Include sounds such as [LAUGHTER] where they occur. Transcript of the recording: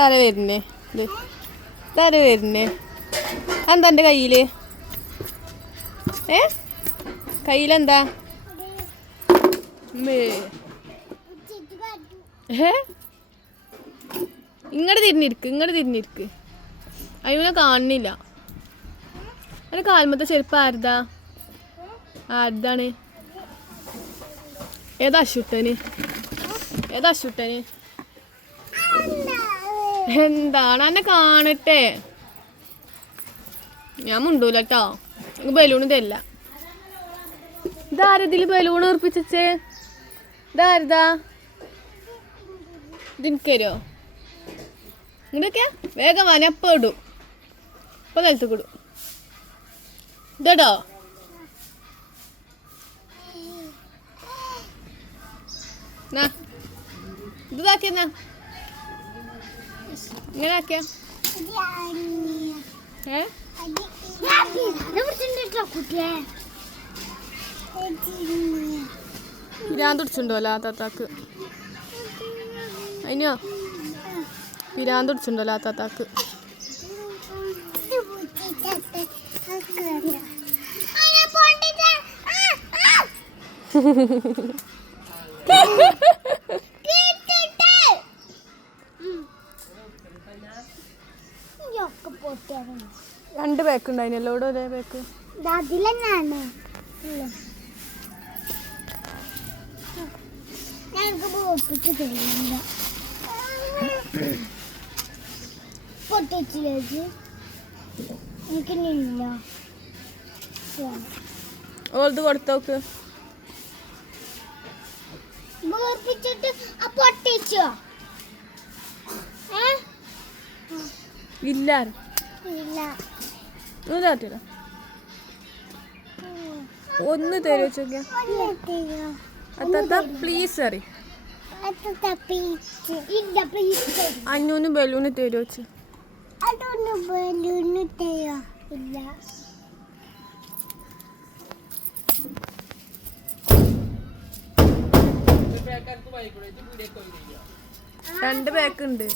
താര വരുന്നേ? താര വരുന്നേ? എന്താ എന്റെ കയ്യിൽ? ഏ? കയ്യിലെന്താ? ഏ? തിരിഞ്ഞിരിക്ക് ഇങ്ങോട്ട് തിരിഞ്ഞിരിക്ക്. അയ്യോ കാണുന്നില്ല. അതിന് കാൽമത്തെ ചെരുപ്പ് ആരുതാ? ആരുതാണ്? ഏതാ അശുട്ടന് ഏതാ അശുട്ടന് എന്താണ്? എന്നെ കാണട്ടെ. ഞാൻ മുണ്ടൂല കേട്ടോ ബലൂൺ തരില്ല. ഇതാരതിൽ ബലൂൺ ഉറപ്പിച്ചേ ഇതാരതാ? ഇതിനോ ഇങ്ങനെയൊക്കെ വേഗം വനപ്പം ഇടും ഇപ്പൊ നിലത്ത് ഇടും ഇതോ ഇത് ഇതാക്കിയെന്നാ. ഇങ്ങനെ ആക്കിയ പിരാന്ത് പിടിച്ചിട്ടുണ്ടോ അല്ല താത്താക്ക്? അതിനോ പിരാന്ത് പിടിച്ചിട്ടുണ്ടോ അല്ല താത്താക്ക്? [LAUGHS] രണ്ട് ബാക്ക് ഉണ്ടായിരുന്നല്ലോ ഇവിടെ ഒരേ ബാക്ക്. അതിലെന്നാണ്? ഞങ്ങൾക്ക് പൊപ്പിച്ച് തരുന്നില്ല. പൊട്ടിച്ചിലേക്ക് എനിക്ക് നിന്നില്ല ഓൾത് കൊടുത്തോക്ക്. പൊട്ടിച്ചോ ഏ ഇല്ല. ഇല്ല. ഒന്ന് താത്തില്ല ഒന്ന് തരുമോ ചോദിക്കാം അത്താത്ത പ്ലീസ് അറി അഞ്ഞൂന്ന് തരുമോ ബലൂണ് തരുമോ ഇല്ല. രണ്ട് ബാക്ക് ഉണ്ട്.